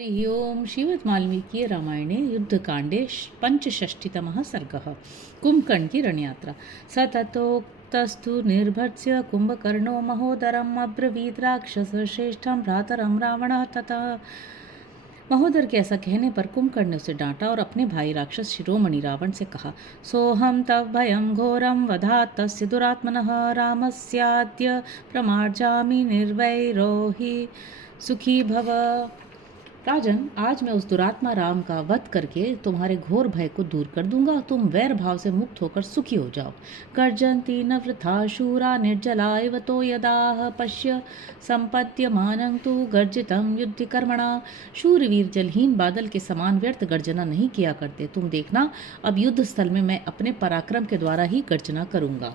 हरि ओम श्रीमद्वाल्मीकि रामायणे युद्धकाण्डे पञ्चषष्टितमः सर्गः कुम्भकर्ण की रणयात्रा। स ततोक्तस्तु निर्भर्त्स्य कुम्भकर्णो महोदरम् अब्रवीत् राक्षसश्रेष्ठं भ्रातरं रावणः ततः। महोदर के ऐसा कहने पर कुंभकर्ण ने उसे डांटा और अपने भाई राक्षस शिरोमणि रावण से कहा, सोहम तव भयं घोरम वधात् तस्य दुरात्मनः रामस्याद्य प्रमार्जामि निर्वैरोहि सुखी भव। राजन, आज मैं उस दुरात्मा राम का वध करके तुम्हारे घोर भय को दूर कर दूंगा। तुम वैर भाव से मुक्त होकर सुखी हो जाओ। गर्जन्ति न वृथा शूरा निर्जला इव तो यदाह पश्य संपद्यमानं तु गर्जितं युद्धि कर्मणा। शूरवीर जलहीन बादल के समान व्यर्थ गर्जना नहीं किया करते। तुम देखना, अब युद्ध स्थल में मैं अपने पराक्रम के द्वारा ही गर्जना करूंगा।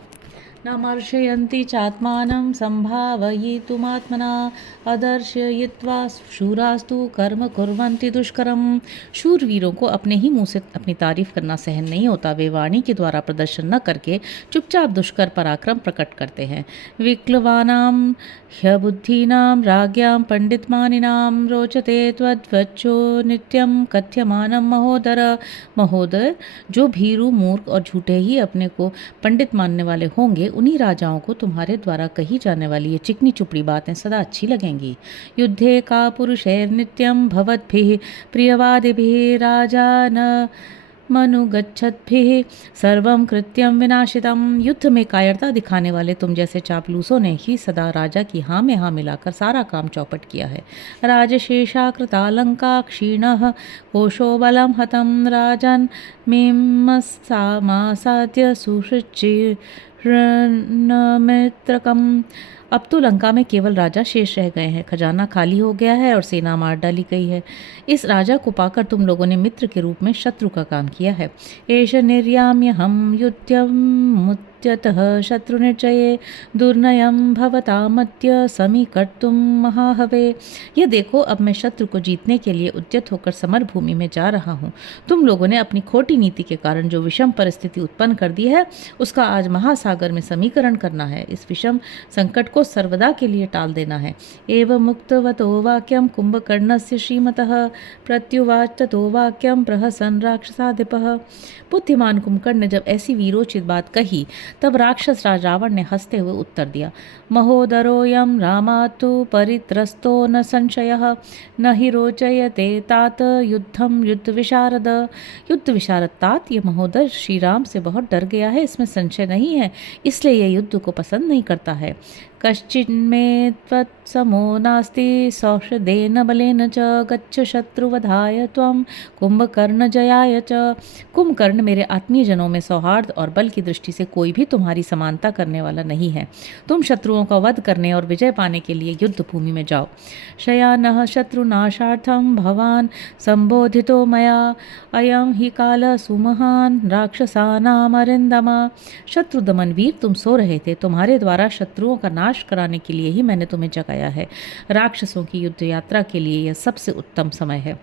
नमर्शयन्ति चात्मानं सम्भावयितुमात्मना अदर्शयित्वा शूरास्तु कर्म कुर्वन्ति दुष्करम। शूरवीरों को अपने ही मुंह से अपनी तारीफ करना सहन नहीं होता। वे वाणी के द्वारा प्रदर्शन न करके चुपचाप दुष्कर पराक्रम प्रकट करते हैं। विक्लवानां ह्यबुद्धीनां राज्ञां पंडितमानिनां रोचते त्वद्वचो नित्यं कथ्यमानं महोदर। महोदर, जो भीरू मूर्ख और झूठे ही अपने को पंडित मानने वाले होंगे, उन्हीं राजाओं को तुम्हारे द्वारा कही जाने वाली ये चिकनी चुपड़ी बातें सदा अच्छी लगेंगी। युद्धे का पुरुषैर नित्यं भवद्भिः प्रियवादिभिः राजा न मनुगच्छद्भिः सर्वं कृत्यं विनाशितम्। युद्ध में कायरता दिखाने वाले तुम जैसे चापलूसों ने ही सदा राजा की हाँ में हाँ मिलाकर सारा काम चौपट किया है। राजशेषा कृतालंका क्षीणः कोशो बलं हतं राजन् मीमसामासाद्य सुषुचिर्नमित्रकम्। अब तो लंका में केवल राजा शेष रह गए हैं। खजाना खाली हो गया है और सेना मार डाली गई है। इस राजा को पाकर तुम लोगों ने मित्र के रूप में शत्रु का काम किया है। एष निर्याम्य हम युद्धमुद्यतः शत्रुनिर्जये दुर्नयं भवतामद्य समीकर्तुं महाहवे। यह देखो, अब मैं शत्रु को जीतने के लिए उद्यत होकर समर भूमि में जा रहा हूँ। तुम लोगों ने अपनी खोटी नीति के कारण जो विषम परिस्थिति उत्पन्न कर दी है, उसका आज महासागर में समीकरण करना है। इस विषम संकट को सर्वदा के लिए टाल देना है। एवं मुक्तवतो वाक्यं कुंभकर्णस्य श्रीमतः प्रत्युवाच ततो वाक्यं प्रहसन् राक्षसाधिपः। बुद्धिमान कुंभकर्ण ने जब ऐसी वीरोचित बात कही, तब राक्षस राज रावण ने हंसते हुए उत्तर दिया, महोदरोऽयं रामातु परित्रस्तो न संशयः न हि रोचयते तात युद्धम युद्ध विशारद। युद्ध विशारद तात, ये महोदर श्री राम से बहुत डर गया है, इसमें संशय नहीं है, इसलिए यह युद्ध को पसंद नहीं करता है। कश्चिन्मे त्वत्समो नास्ति सौषधेन बलेन च गच्छ शत्रुवधाय त्वं कुंभकर्ण जयाय च। कुंभकर्ण, मेरे आत्मीय जनों में सौहार्द और बल की दृष्टि से कोई भी तुम्हारी समानता करने वाला नहीं है। तुम शत्रुओं का वध करने और विजय पाने के लिए युद्ध भूमि में जाओ। शयानः शत्रुनाशार्थं भवान् संबोधितो मया अयं हि कालः सुमहान् राक्षसानामरिन्दम। शत्रु दमन वीर, तुम सो रहे थे। तुम्हारे द्वारा शत्रुओं का नाश कराने के लिए ही मैंने तुम्हें जगाया है। राक्षसों की युद्ध यात्रा के लिए यह सबसे उत्तम समय है।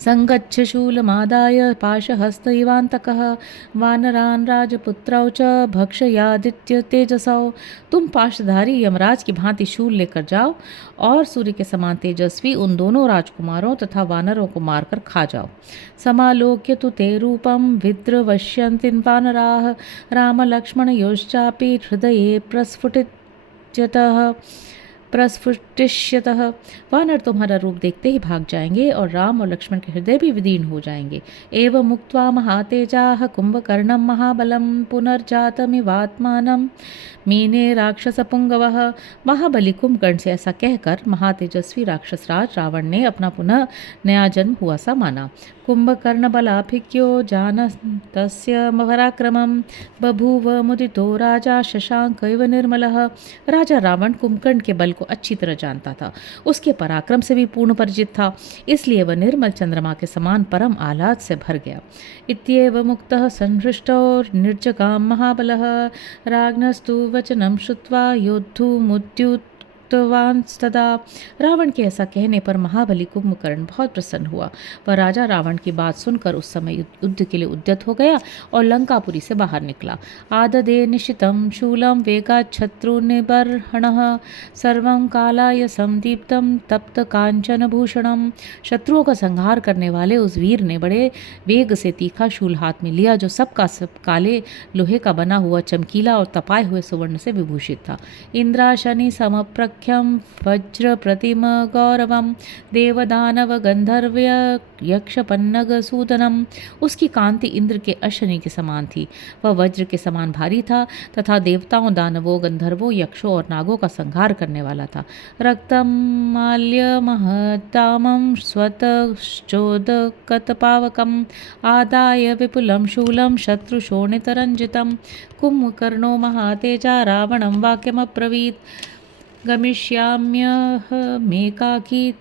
संगच्छ शूलमादाय पाशहस्त इवांतकः वानरान् राजपुत्रौ च भक्षयादित्य तेजसौ। तुम पाशधारी यमराज की भांति शूल लेकर जाओ और सूर्य के समान तेजस्वी उन दोनों राजकुमारों तथा वानरों को मारकर खा जाओ। समालोक्य तु ते रूपं विद्रवश्यन्ति वानराः रामलक्ष्मणयोश्चापि हृदये प्रस्फुटिष्यतः। वानर तुम्हारा रूप देखते ही भाग जाएंगे और राम और लक्ष्मण के हृदय भी विदीर्ण हो जाएंगे। एवं मुक्त्वा महातेजाः कुंभकर्णं महाबलं पुनर्जातमिवात्मानं मीने राक्षस पुंगवः। महाबली कुंभकर्ण से ऐसा कहकर महातेजस्वी राक्षस राज रावण ने अपना पुनः नया जन्म हुआ सा माना। कुंभकर्ण बलाभिज्ञो जानस्तस्य पराक्रमं बभूव मुदितो राजा शशांक इव निर्मलः। राजा रावण कुंभकर्ण के बल को अच्छी तरह जानता था, उसके पराक्रम से भी पूर्ण परिचित था, इसलिए वह निर्मल चंद्रमा के समान परम आह्लाद से भर गया। इत्येव मुक्तः संहृष्टो निर्जगाम महाबलः राज्ञस्तु वचनं श्रुत्वा योद्धुमुद्युक्त तदा रावण के ऐसा कहने पर महाबली कुंभकर्ण बहुत प्रसन्न हुआ। वह राजा रावण की बात सुनकर उस समय युद्ध के लिए उद्यत हो गया और लंकापुरी से बाहर निकला। आददे निशितं शूलं वेगात् शत्रुनिबर्हणः सर्वं कालाय संदीप्तं तप्त कांचन भूषणम। शत्रुओं का संहार करने वाले उस वीर ने बड़े वेग से तीखा शूल हाथ में लिया, जो सबका सब काले लोहे का बना हुआ चमकीला और तपाए हुए सुवर्ण से विभूषित था। इंद्राशनि समप्रख्यम वज्र प्रतिम गौरवम देवदानव गंधर्व्य यक्ष पन्नग सूदनम। उसकी कांति इंद्र के अशनि के समान थी। वह वज्र के समान भारी था तथा देवताओं, दानवों, गंधर्वों, यक्षों और नागों का संहार करने वाला था। रक्तम माल्य महतामम स्वतश्चोदकतपावकम आदाय विपुलं शूलं शत्रुशोणितरंजितम। कुंभकर्णो महातेजा रावणं वाक्यमब्रवीत् गमिष्याम्यहमेकाकी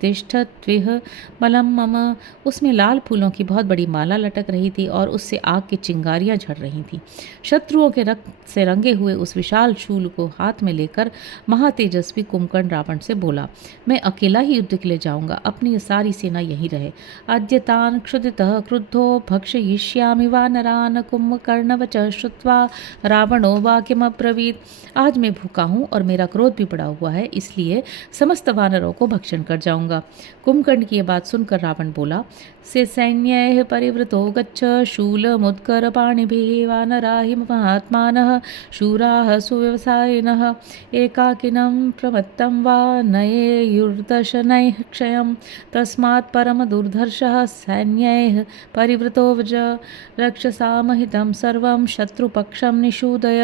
तिष्ठत्विह बलं मम। उसमें लाल फूलों की बहुत बड़ी माला लटक रही थी और उससे आग की चिंगारियां झड़ रही थीं। शत्रुओं के रक्त से रंगे हुए उस विशाल शूल को हाथ में लेकर महातेजस्वी कुंभकर्ण रावण से बोला, मैं अकेला ही युद्ध के लिए जाऊंगा, अपनी ये सारी सेना यहीं रहे। अद्यतान क्षुदितः क्रुद्धो भक्षयिष्यामि वानरान् कुंभकर्णवचः श्रुत्वा रावणो वाक्यमब्रवीत्। आज मैं भूखा हूँ और मेरा क्रोध भी बढ़ा हुआ है, इसलिए समस्त वानरों को भक्षण कर जाऊंगा। कुंभकर्ण की यह बात सुनकर रावण बोला, से सैन्यैः परिवृतो गच्छ शूलमुद्कर पाणिभिः वानरा हि महात्मानः शूराः सुव्यवसायिनः एकाकिनं प्रमत्तं वा नयेयुर्दशनैः क्षयं तस्मात् परम दुर्धर्षः सैन्यैः परिवृतो व्रज रक्षसामहितं सर्वं शत्रुपक्षं निषूदय।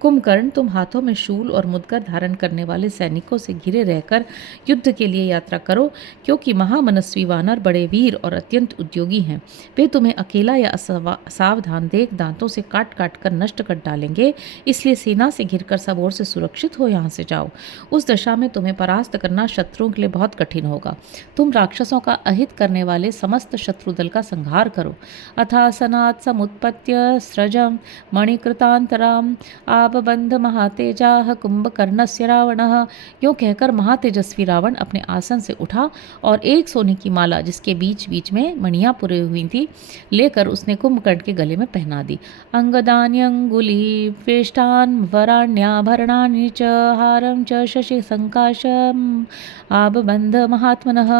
कुंभकर्ण, तुम हाथों में शूल और मुद्गर धारण करने वाले सैनिकों से घिरे रहकर युद्ध के लिए यात्रा करो, क्योंकि महामनस्वी वानर बड़े वीर और अत्यंत उद्योगी हैं। वे तुम्हें अकेला या असावधान देख दांतों से काट काट कर नष्ट कर डालेंगे, इसलिए सेना से घिरकर सब ओर से सुरक्षित हो यहाँ से जाओ। उस दशा में तुम्हें परास्त करना शत्रुओं के लिए बहुत कठिन होगा। तुम राक्षसों का अहित करने वाले समस्त शत्रु दल का संहार करो। अथासनात् समुत्पत्य सृजं मणिकृतांतराम बंध महातेजाह कुंभकर्णस्य रावणः। यूँ कहकर महातेजस्वी रावण अपने आसन से उठा और एक सोने की माला, जिसके बीच बीच में मणियां पुरी हुई थी, लेकर उसने कुंभकर्ण के गले में पहना दी। अंगदान्यंगुली वेष्टान वराण्याभरणानि च हारं च शशि संकाशम आबबंध महात्मनः।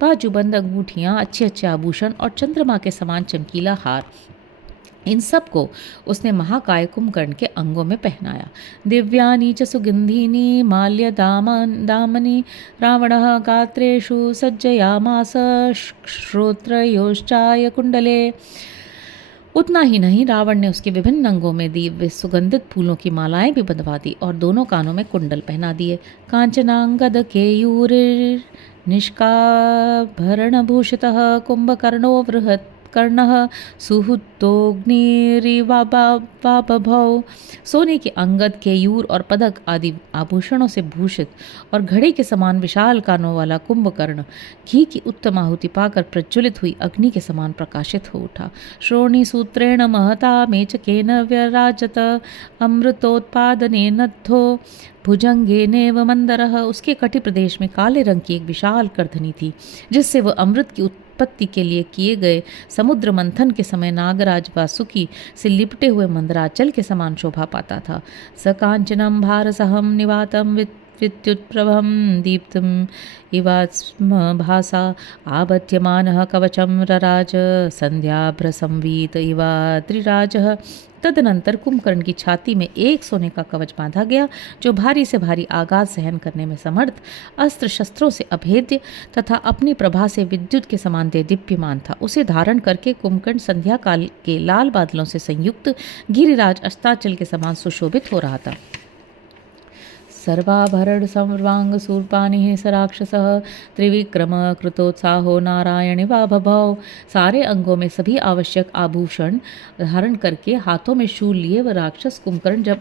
बाजूबंद अंगूठियां, अच्छे अच्छे आभूषण और चंद्रमा के समान चमकीला हार, इन सब को उसने महाकाय कुंभकर्ण के अंगों में पहनाया। दिव्यानि च सुगंधीनि माल्य दामनि रावणः गात्रेषु सज्जयामास श्रोत्रयोश्चाय कुंडले। उतना ही नहीं, रावण ने उसके विभिन्न अंगों में दिव्य सुगंधित फूलों की मालाएं भी बंधवा दी और दोनों कानों में कुंडल पहना दिए। कांचनांगद केयूरिर् निष्काभरणभूषितः कुंभकर्णो बृहत् कर्णः सुहृतोग्निरिवाबभौ। सोने के अंगद, केयूर और पदक आदि आभूषणों से भूषित और घड़ी के समान विशाल कानों वाला कुंभकर्ण घी की उत्तम आहुति पाकर प्रज्वलित हुई अग्नि के समान प्रकाशित हो उठा। श्रोणी सूत्रेण महता मेचकेन व्यराजत अमृतोत्पादनेनद्धो भुजंगेनेव मंदरः। उसके कटि प्रदेश में काले रंग की एक विशाल करधनी थी, जिससे वह अमृत की उत्पत्ति के लिए किए गए समुद्र मंथन के समय नागराज वासुकी से लिपटे हुए मंदराचल के समान शोभा पाता था। सकांचनम भारसहम निवातम विद्युत्प्रभम दीप्तम इवास्म भासा आबध्यमानः कवचम रराज संध्याभ्रसंवीत इवा त्रिराजः। तदनंतर कुंभकर्ण की छाती में एक सोने का कवच बांधा गया, जो भारी से भारी आघात सहन करने में समर्थ, अस्त्र शस्त्रों से अभेद्य तथा अपनी प्रभा से विद्युत के समान देदीप्यमान था। उसे धारण करके कुंभकर्ण संध्या काल के लाल बादलों से संयुक्त गिरिराज अस्ताचल के समान सुशोभित हो रहा था। सर्वाभरण सर्वांग शूर्पाणि स राक्षसः त्रिविक्रम कृतोत्साहो नारायण वा बभौ। सारे अंगों में सभी आवश्यक आभूषण धारण करके हाथों में शूल लिए वह राक्षस कुंभकर्ण जब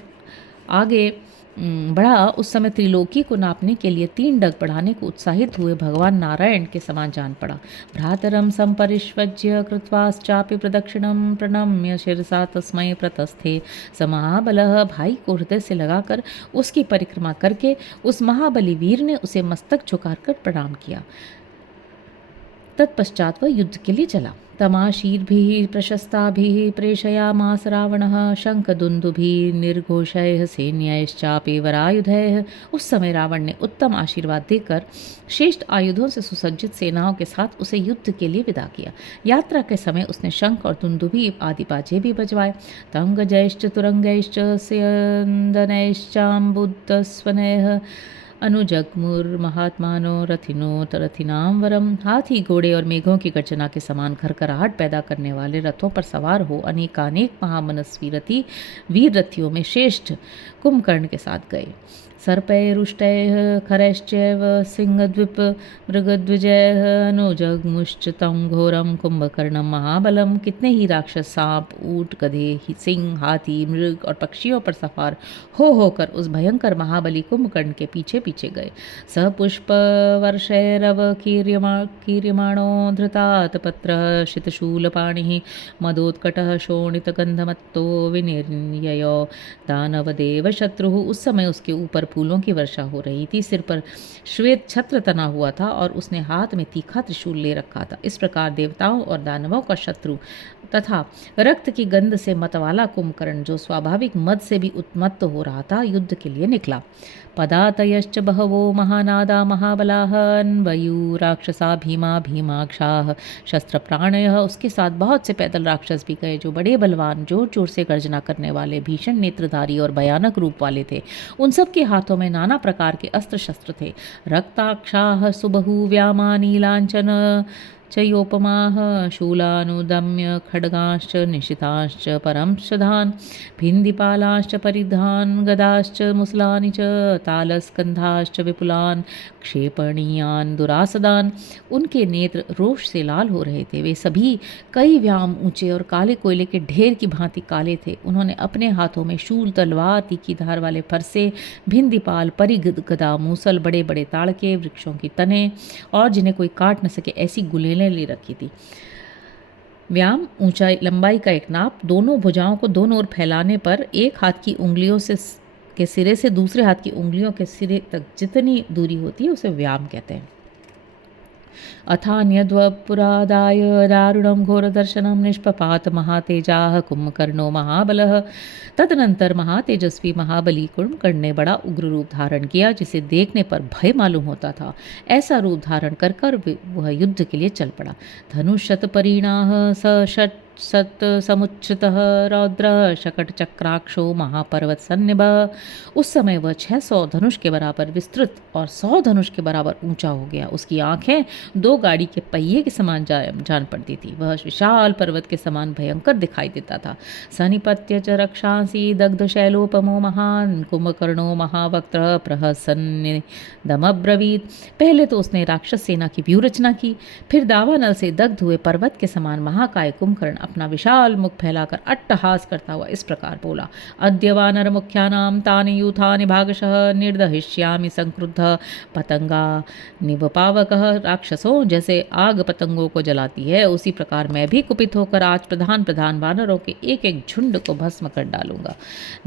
आगे बढ़ा, उस समय त्रिलोकी को नापने के लिए 3 डग बढ़ाने को उत्साहित हुए भगवान नारायण के समान जान पड़ा। भ्रातरम संपरिष्वज्य कृत्वाश्चापि प्रदक्षिणम प्रणम्य शिरसा तस्मै प्रतस्थे। स महाबलः, भाई को हृदय से लगाकर उसकी परिक्रमा करके उस महाबली वीर ने उसे मस्तक झुकाकर प्रणाम किया। तत्पश्चात वह युद्ध के लिए चला। तमाशीर्भिः प्रशस्ताभिः प्रेषयामास रावणः शंखदुन्दुभिः निर्घोषैः सैन्यैश्चापि वरायुधैः। उस समय रावण ने उत्तम आशीर्वाद देकर श्रेष्ठ आयुधों से सुसज्जित सेनाओं के साथ उसे युद्ध के लिए विदा किया। यात्रा के समय उसने शंख और दुन्दुभि आदि बाजे भी बजवाए। तम गजैश्च तुरंगैश्च स्यन्दनैश्चाम्बुदस्वनैः अनुजग्मुर्महात्मानो रथिनो रथिनाम वरम। हाथी, घोड़े और मेघों की गर्जना के समान खरखराहट पैदा करने वाले रथों पर सवार हो अनेकानेक महामनस्वी रथी वीर रथियों में श्रेष्ठ कुंभकर्ण के साथ गए। सर्पैरुष्टैः खरैश्चैव सिंहद्विप मृगद्विजैः अनुजग्मुश्च तं घोरम कुंभकर्णम महाबलम। कितने ही राक्षस सांप, ऊंट, गधे, सिंह, हाथी, मृग और पक्षियों पर सवार होकर उस भयंकर महाबली कुंभकर्ण के पीछे पीछे गए। स पुष्प वर्षैरव कीर्यमाणो धृतात पत्रः शितशूलपाणिः मदोत्कटः शोणितगन्धमत्तो विनिर्ययो दानवदेव शत्रुः। उस समय उसके ऊपर फूलों की वर्षा हो रही थी। सिर पर श्वेत छत्र तना हुआ था और उसने हाथ में तीखा त्रिशूल ले रखा था। इस प्रकार देवताओं और दानवों का शत्रु तथा रक्त की गंध से मतवाला कुंभकर्ण, जो स्वाभाविक मद से भी उन्मत्त हो रहा था, युद्ध के लिए निकला। पदातयश्च बहवो महानादा महाबलाः अन्वयू राक्षसा भीमा भीमाक्षाः शस्त्र प्राणयः। उसके साथ बहुत से पैदल राक्षस भी गए, जो बड़े बलवान, जोर जोर से गर्जना करने वाले, भीषण नेत्रधारी और भयानक रूप वाले थे। उन सब के हाथों में नाना प्रकार के अस्त्र शस्त्र थे। रक्ताक्षाः सुबहु व्यामा नीलांचन चयोपमाः शूलानुदम्य खड्गाश्च निशिताश्च परंशधान् भिन्दिपालाश्च परिधान् गदाश्च मुसलानि च तालस्कन्धाश्च विपुलान् क्षेपणीयान् दुरासदान्। उनके नेत्र रोष से लाल हो रहे थे। वे सभी कई व्याम ऊंचे और काले कोयले के ढेर की भांति काले थे। उन्होंने अपने हाथों में शूल, तलवार, तीखी धार वाले फरसे, भिन्दिपाल, परिगद, गदा, मूसल, बड़े बड़े ताड़के, वृक्षों की तने और जिन्हें कोई काट न सके ऐसी गुलेलें ले रखी थी। व्याम, ऊंचाई लंबाई का एक नाप। दोनों भुजाओं को दोनों ओर फैलाने पर एक हाथ की उंगलियों के सिरे से दूसरे हाथ की उंगलियों के सिरे तक जितनी दूरी होती है उसे व्याम कहते हैं। अथान्यद्वपुरादाय दारुणं घोरदर्शनं निष्पपात महातेजाः कुंभकर्णो महाबलः। तदनंतर महातेजस्वी महाबली कुंभकर्ण ने बड़ा उग्र रूप धारण किया, जिसे देखने पर भय मालूम होता था। ऐसा रूप धारण कर वह युद्ध के लिए चल पड़ा। धनुषत परिणाह सषट सत समुच्चितः रौद्र शकट चक्राक्षो महापर्वत सन्निभः। उस समय वह 600 धनुष के बराबर विस्तृत और 100 धनुष के बराबर ऊंचा हो गया। उसकी आंखें 2 गाड़ी के पहिए के समान जान पड़ती थी। वह विशाल पर्वत के समान भयंकर दिखाई देता था। सनिपत्य च रक्षांसि दग्ध शैलोपमो महान कुंभकर्णो महावक्त्र प्रहसन्निदमब्रवीत। पहले तो उसने राक्षस सेना की व्यूह रचना की, फिर दावानल से दग्ध हुए पर्वत के समान महाकाय कुंभकर्ण अपना विशाल मुख फैलाकर अट्टहास करता हुआ इस प्रकार बोला। अद्य वानर मुख्यानां तानि यूथानि भागशः निर्दहिष्यामि संक्रुद्ध पतंगा निवपावकः। राक्षसों, जैसे आग पतंगों को जलाती है, उसी प्रकार मैं भी कुपित होकर आज प्रधान प्रधान वानरों के एक एक झुंड को भस्म कर डालूंगा।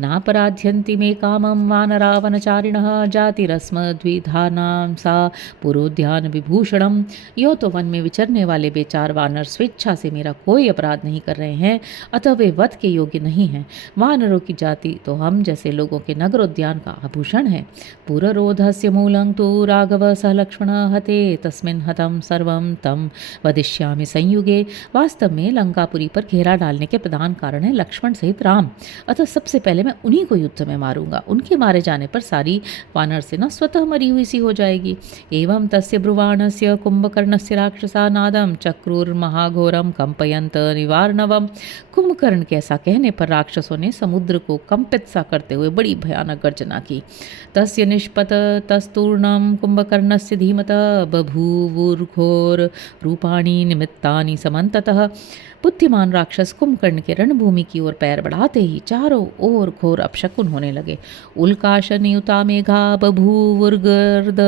नापराध्यन्ति मे कामं वानरा वनचारिणः जातिरस्म द्विधानां सा पुरोद्यान विभूषणम। यो तो वन में विचरने वाले बेचार वानर स्वेच्छा से मेरा कोई अपराध नहीं कर रहे हैं, अतः वे वध के योग्य नहीं हैं। वानरों की जाति तो हम जैसे लोगों के नगरोद्यान का आभूषण है। पुररोधस्य मूलं तु राघव सह लक्ष्मण हते तस्मिन् हतं सर्वं तं वदिष्यामि संयुगे। वास्तव में लंकापुरी पर घेरा डालने के प्रधान कारण है लक्ष्मण सहित राम, अतः सबसे पहले मैं उन्हीं को युद्ध में मारूंगा। उनके मारे जाने पर सारी वानर सेना स्वतः मरी हुई सी हो जाएगी। एवं तस्य ब्रुवाणस्य कुंभकर्णस्य राक्षसा नादं चक्रुर्महाघोरं कंपयन्त वार्णवम। कुंभकर्ण के ऐसा कहने पर राक्षसों ने समुद्र को कंपित सा करते हुए बड़ी भयानक गर्जना की। तस्य निष्पत तस्तूर्णम कुंभकर्णस्य धीमतः बभूवुर्घोर रूपाणि निमित्तानि समन्ततः। बुद्धिमान राक्षस कुंभकर्ण के रणभूमि की ओर पैर बढ़ाते ही चारों ओर घोर अपशकुन होने लगे। उल्काशनियुता मेघा बभूवुर्गर्द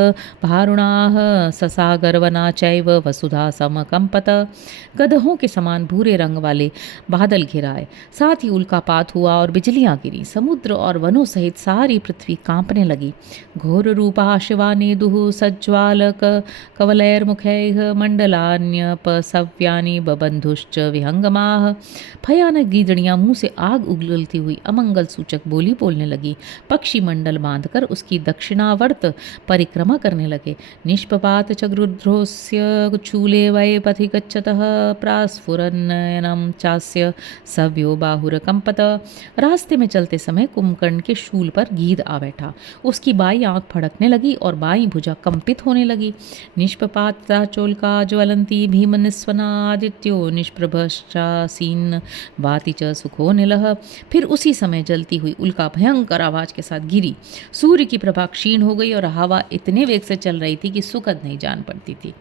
भारुणाः ससागरवना चैव वसुधा समकंपत। गदहों के समान भूरे रंग वाले बादल घिराए, साथ ही उल्कापात हुआ और बिजलियां गिरी। समुद्र और वनों सहित सारी पृथ्वी कांपने लगी। घोर रूपा शिवानेदुः सज्ज्वालक कवलैर्मुखैः मंडलान्यपसव्यानि बबंधुश्च विहंगमाः। भयानक गीदड़ियां मुंह से आग उगलती हुई अमंगल सूचक बोली बोलने लगी। पक्षी मंडल बांधकर उसकी दक्षिणावर्त परिक्रमा करने लगे। निष्पपात चक्रुध्रोस्य चूले वै पथि गच्छतः प्रास्फुरन्नयनं चास्य सव्यो बाहुरकंपत। रास्ते में चलते समय कुंभकर्ण के शूल पर गीद आ बैठा। उसकी बाई आंख फड़कने लगी और बाई भुजा कंपित होने लगी। निष्पपात चोलका ज्वलंती भीम निस्वना आदित्यो निष्प्रभश्चासीन वाति च सुखो निलः। फिर उसी समय जलती हुई उल्का भयंकर आवाज के साथ गिरी। सूर्य की प्रभा क्षीण हो गई और हवा इतने वेग से चल रही थी कि सुखद नहीं जान पड़ती थी।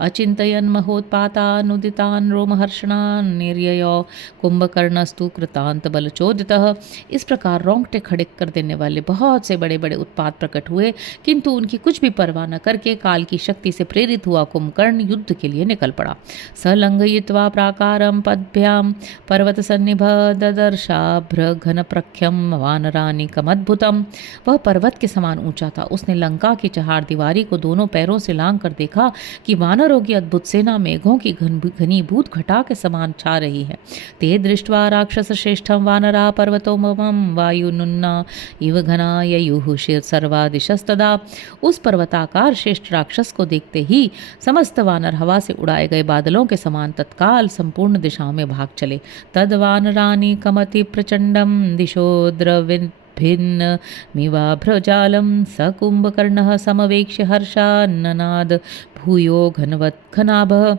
अचिंतयन महोत्पातानुदितान रोमहर्षणान निर्ययो कुंभकर्णस्तु कृतांत बलचोदितः। इस प्रकार रोंगटे खड़े कर देने वाले बहुत से बड़े बड़े उत्पात प्रकट हुए, किंतु उनकी कुछ भी परवाह न करके काल की शक्ति से प्रेरित हुआ कुंभकर्ण युद्ध के लिए निकल पड़ा। सलंघयित्वा प्राकारं पद्भ्यां पर्वत सन्निभ ददर्शाभ्र घन प्रख्यम वानरानिकमद्भुतम। वह पर्वत के समान ऊंचा था। उसने लंका की चहार दीवारी को दोनों पैरों से लांग कर देखा कि वानरों की अद्भुत सेना मेघों की घनीभूत घटा के समान छा रही है। ते दृष्ट्वा राक्षस श्रेष्ठम वानरा पर्वतो मम वायुनुन्ना इव घना ययुः सर्वा दिशस्तदा। उस पर्वताकार श्रेष्ठ राक्षस को देखते ही समस्त वानर हवा से उड़ाए गए बादलों के समान तत्काल संपूर्ण दिशाओं में भाग चले। तद वानरानि कमति प्रचंडम दिशो द्रविन भिन्न मिवाभ्रजालम स कुंभकर्णः समवेक्ष्य हर्षान्ननाद भूयो घनाभः।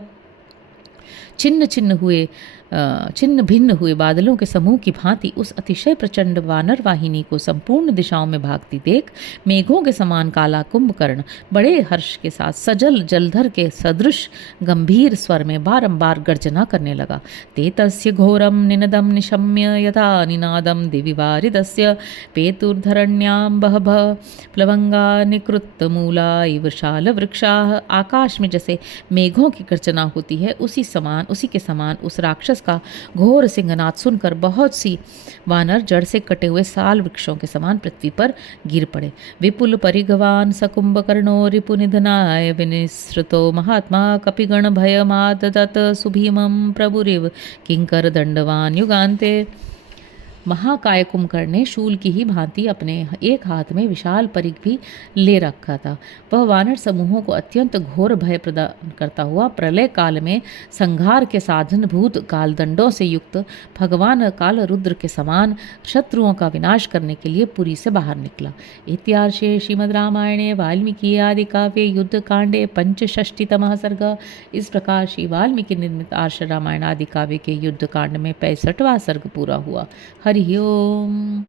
छिन्न भिन्न हुए बादलों के समूह की भांति उस अतिशय प्रचंड वानर वाहिनी को संपूर्ण दिशाओं में भागती देख मेघों के समान काला कुंभकर्ण बड़े हर्ष के साथ सजल जलधर के सदृश गंभीर स्वर में बारंबार गर्जना करने लगा। ते तस्य घोरम निनदम निशम्य यथा निनादम दिविवारिदस्य पेतुर्धरण्यां बहभः प्लवंगा निकृत मूला इव शाल वृक्षाः। आकाश में जैसे मेघों की गर्जना होती है उसी के समान उस राक्षस का घोर सिंहनाद सुनकर बहुत सी वानर जड़ से कटे हुए साल वृक्षों के समान पृथ्वी पर गिर पड़े। विपुल परिगवान सकुंभकर्णो रिपुनिधनाय विनिसृतो महात्मा कपिगण भयमाददत सुभीमं प्रभुरिव किंकर दंडवान युगान्ते। महाकाय कुंभकर्ण ने शूल की ही भांति अपने एक हाथ में विशाल परिघ भी ले रखा था। वह वानर समूहों को अत्यंत घोर भय प्रदान करता हुआ प्रलय काल में संहार के साधन भूत कालदंडों से युक्त भगवान काल रुद्र के समान शत्रुओं का विनाश करने के लिए पुरी से बाहर निकला। इत्यार्षे श्रीमद् रामायणे वाल्मीकि आदि काव्ये युद्ध कांडे 65तमः सर्ग। इस प्रकार श्री वाल्मीकि निर्मित आर्ष रामायण आदि काव्य के युद्ध कांड में 65वां सर्ग पूरा हुआ। हरि ओम।